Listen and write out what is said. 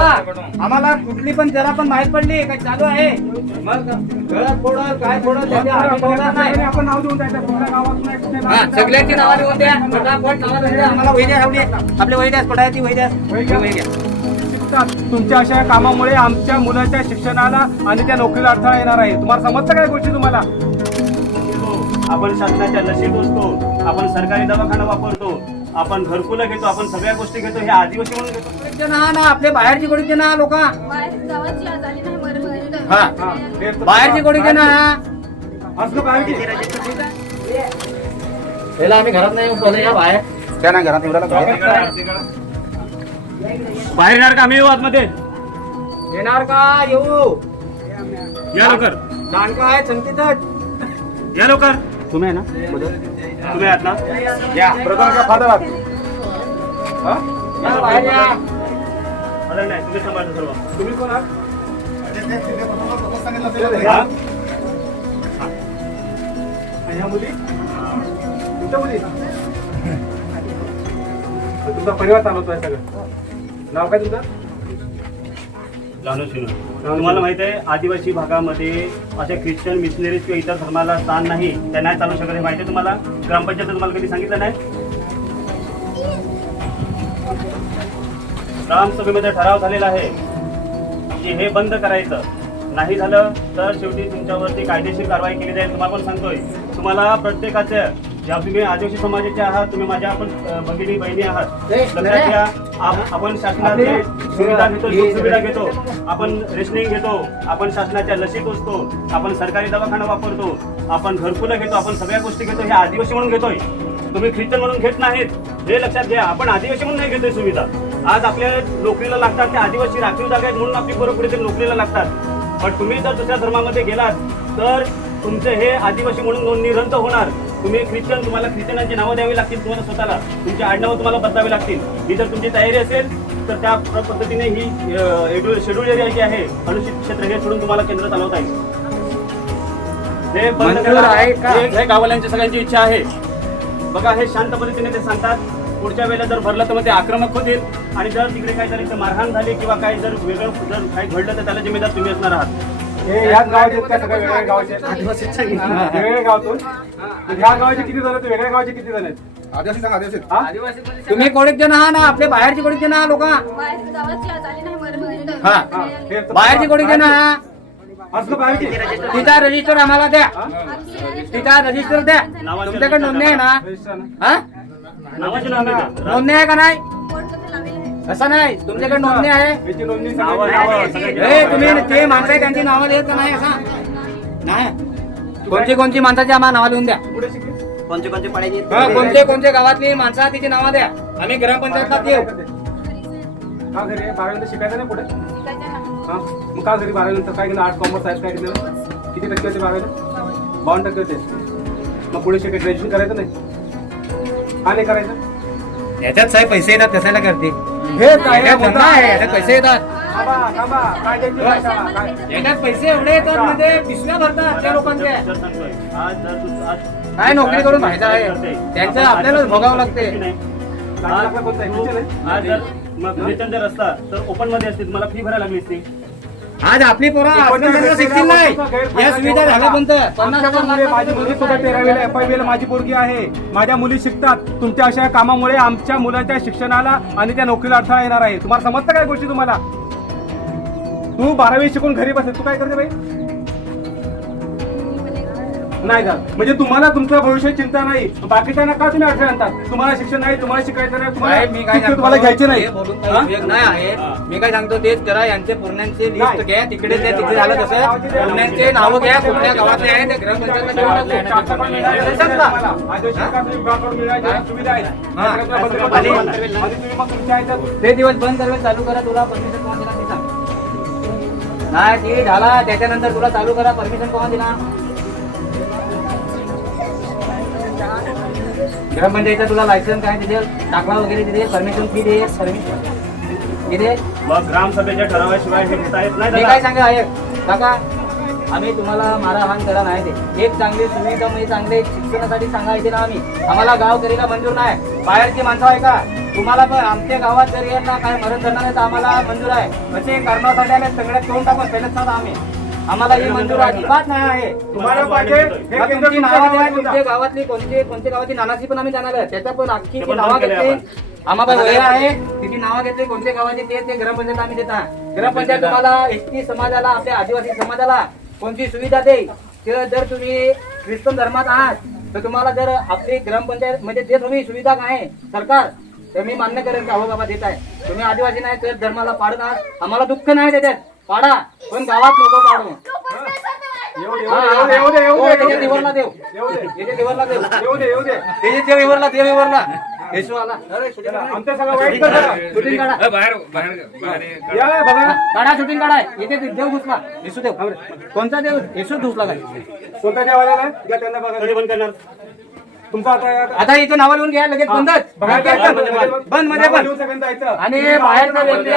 बाबा आम्हाला कुठली पण जरा पण माहीत पडली काय चालू आहे? मग घरात फोडल काय फोडल त्याच्या आम्ही बोलणार नाही. आपण नाव देऊन हा, नाही. सगळ्यांची नावं लिहून द्या. फटाफट नावं लिहून द्या. आम्हाला वही द्या एवढी आपल्या वही द्या पडायची वही द्या? वही द्या. वही द्या शिकतात. तुमच्या अशा कामामुळे आमच्या मुलाच्या शिक्षणाला आणि त्या नोकरीला अडथळा येणार आहे. तुम्हाला समजतं काय गोष्टी तुम्हाला? आपण शासनाच्या लसीत असतो. आपण सरकारी दवाखाना वापरतो. आपण घरकुलं घेतो आपण सगळ्या गोष्टी घेतो हे आदिवासी म्हणून घेतो. ना ना आपले बाहेरची कोणीचे ना लोक. हा. बाहेरची कोणीचे ना. असलं आम्ही घरात नाही बोलू या बाहेर. त्या नाही घरात बाहेर येणार का आम्ही येऊ आतमध्ये येणार का? येऊ. या लवकर. दांडका आहे संगतीतच या लवकर. तुम्ही आहे ना? तुम्ही आहात ना? या. का फादर आहात. हा? नाही तुम्ही सांभाळता सर्व. तुम्ही कोण आहात? आणि ह्या मुली? तुमच्या मुली? तुमचा परिवार चालवतोय सगळं. नाव काय तुमचं? जाणून शिणून तुम्हाला माहीत आहे आदिवासी भागामध्ये असे ख्रिश्चन मिशनरीज किंवा इतर धर्माला स्थान नाही त्या नाही चालू शकत हे माहिती आहे तुम्हाला? ग्रामपंचायत तुम्हाला कधी सांगितलं नाही? ग्रामसभेमध्ये ठराव झालेला आहे की हे बंद करायचं. नाही झालं तर शेवटी तुमच्यावरती कायदेशीर कारवाई केली जाईल. तुम्हाला पण सांगतोय? तुम्हाला प्रत्येकाचं ज्या तुम्ही आदिवासी समाजाचे आहात तुम्ही माझ्या आपण भगिनी बहिणी आहात लक्षात घ्या आप- आपण शासनाचे सुविधा घेतो सुविधा घेतो. आपण रेशनिंग घेतो आपण शासनाच्या लसीत असतो आपण सरकारी दवाखाना वापरतो आपण घरकुलं घेतो आपण सगळ्या गोष्टी घेतो हे आदिवासी म्हणून घेतोय. तुम्ही ख्रिश्चन म्हणून घेत नाहीत. हे लक्षात घ्या आपण आदिवासी म्हणून नाही घेतोय सुविधा. आज आपल्या नोकरीला लागतात ते आदिवासी राखीव जागा आहेत म्हणून आपली पुढे ते नोकरीला लागतात. पण तुम्ही जर दुसऱ्या धर्मामध्ये गेलात तर तुमचे हे आदिवासी म्हणून नोंदणी रद्द होणार. तुम्ही ख्रिश्चन तुम्हाला ख्रिश्चनांची नावं द्यावी लागतील तुम्हाला स्वतःला. तुमची आडनावं तुम्हाला बदलावी लागतील. ही जर तुमची तयारी असेल तर त्या पद्धतीने ही शेड्यूल एरिया जी आहे अनुसूचित क्षेत्र हे सोडून तुम्हाला केंद्र चालवता येईल. हे गाववाल्यांची सगळ्यांची इच्छा आहे. बघा हे शांत पद्धतीने ते सांगतात. पुढच्या वेळेला जर भरलं तर मग ते आक्रमक होतील. आणि जर तिकडे काही तरी मारहाण झाली किंवा काही जर वेगळं जर काही घडलं तर त्याला जिम्मेदार तुम्ही असणार आहात. याच गावाचे आहेत का सगळ्या वेगळ्या गावाचे आहेत? हा, वेगवेगळ्या गावातून. ह्या गावाचे किती जण आहेत? वेगळ्या गावाचे किती जण आहेत? आदिवासी सांग आदिवासी. हा? तुम्ही कोणीचे ना ना आपले बाहेरची कोणीचे ना लोक? बाहेर गावाची आज आली नाही मरण घरी. हा. हा, हे तर- बाहेरची असलं बाहेरची. तिचा रजिस्टर आम्हाला द्या. आमची तिचा रजिस्टर द्या. तुमच्याकडे नोंदणी आहे ना? रजिस्टर ना. हा? नावाची नोंदणी आहे. का नाही? आहे. असं नाही तुमच्याकडे नोंदणी आहे याची नोंदणी नावं- सगळ्यांची- नावं सगळ्यांची ए नावं. तुम्ही ते माणसं आहे त्यांची नावं देत का नाही असं नाही कोणती कोणती माणसाची आम्हाला नावं लिहून द्या शिकली? कोणते कोणते पाडायची कोणते कोणते गावातली माणसं आहेत, तिची नावं द्या आम्ही ग्रामपंचायतला देऊ का घरी आहे? बारावीनंतर शिकायचं नाही पुढे. हा मग का घरी बारावीनंतर काय केलं आर्ट कॉमर्स सायन्स काय केलं किती टक्के होते बारावीला बावन्न टक्के होते मग पुढे शिकाय ग्रॅज्युएशन करायचं नाही का नाही करायचं याच्यात साहेब पैसे येतात कशाला करते हे याच्यात धंदा आहे. याच्यात पैसे येतात. थांबा थांबा. काय त्यांची भाषा काय याच्यात पैसे एवढे येतात मध्ये पिशव्या भरतात त्या लोकांच्या काय नोकरी करून फायदा आहे? त्यांचं आपल्यालाच भोगावं लागते. आहे? आहे? आज जर मग वेतन जर असता तर ओपनमध्ये असते तुम्हाला फी भरायला लागली असती आज आपली पोरं शिकतील नाही. या सुविधा झाल्या पण तर पन्नास हजार आमच्यामुळे माझी मुलगी सुद्धा तेरावीला एफ आय माझी पोरगी आहे. माझ्या मुली शिकतात. तुमच्या अशा कामामुळे आमच्या मुलाच्या शिक्षणाला आणि त्या नोकरीला अडथळा येणार आहे. तुम्हाला समजतं काय गोष्टी तुम्हाला? तू बारावी शिकून घरी बसते तू काय करते बाई? नाही का? म्हणजे तुम्हाला तुमचं भविष्य चिंता नाही. बाकीच्यांना का तुम्ही अडथळे आणतात तुम्हाला शिक्षण नाही तुम्हाला शिकायचं नाही साहेब, मी काय तुम्हाला तुम्हाला घ्यायचे नाही. हे बोलून काही? उपयोग नाही आहे. मी काय सांगतो तेच करा यांचे पूर्णांचे लिस्ट नाही. घ्या तिकडे ते तिथे झालं तसं. पूर्णांचे नावं घ्या कुठल्या गावातले आहे. ते ग्रामपंचायतला देऊन टाकू. तुम्हाला ते दिवस बंद सर्व चालू करा तुला परमिशन कोण दिला? ते सांग नाही ते झाला त्याच्यानंतर तुला चालू करा परमिशन कोण दिला? ग्रामपंचायतचा तुला लायसन्स काय दिले दाखला वगैरे दिले परमिशन फी दे परमिशन मग ग्रामसभेच्या ठरावाशिवाय हे घेता येत नाही मी. काय सांगा आहे काका आम्ही तुम्हाला मारहाण करा नाही ते. एक चांगली सुविधा म्हणजे चांगले शिक्षणासाठी सांगायचे ना आम्ही. आम्हाला गाव करीला मंजूर नाही. बाहेरची माणसं आहे का? तुम्हाला पण आमच्या गावात जर यांना काय मरण धरणार नाही तर आम्हाला मंजूर आहे. असे कारणासाठी आम्ही सगळ्यात तोंड टाकून पहिलेच सांगा आम्ही. आम्हाला ही मंजूर अजिबात नाही आहे. तुम्हाला पाहिजे हे केंद्र तुमची तुमच्या नावं द्या, तुमच्या होतं. गावातली कोणती कोणत्या गावाची नानाची पण आम्ही जाणार आहे. त्याच्या पण अख्खी ते जी नावं घेतली. आम्हाला वय आहे. तिची नावं घेतली कोणत्या गावाची ते ते ग्रामपंचायत आम्ही देतात ग्रामपंचायत तुम्हाला एसटी समाजाला आपल्या आदिवासी समाजाला कोणती सुविधा देईल? ते जर तुम्ही ख्रिश्चन धर्मात आहात तर तुम्हाला जर आपली ग्रामपंचायत म्हणजे जे तुम्ही सुविधा आहे सरकार तर मी मान्य करेन की हो बाबा देत आहे. तुम्ही आदिवासी नाही तर धर्माला पाडत आहात. आम्हाला दुःख नाही त्याच्यात पाडा पण गावात नको पाडू येऊ दे, हा, येऊ दे, येऊ दे, येऊ हो, दे, त्याच्या येऊ दे. निवडला देव येऊ दे. त्याच्या निवडला देव येऊ दे येऊ दे त्याच्या देव निवडला देव निवडला येशू आला अरे, shooting काढा. आमचं सगळं वाईट करा shooting काढा बाहेर बाहेर बाहेर या बघा काढा शूटिंग काढा येते ते देव घुसला येशू देव कोणता देव येशू घुसला काय कोणता देवाला काय घ्या त्यांना बघा कधी बंद करणार तुमचा आता या- आता इथे नावा लिहून घ्या लगेच बंदच बाहेर बंदमध्ये पण नावं लिहून सगळ्यांना जायचं आणि बाहेरचा व्यक्ती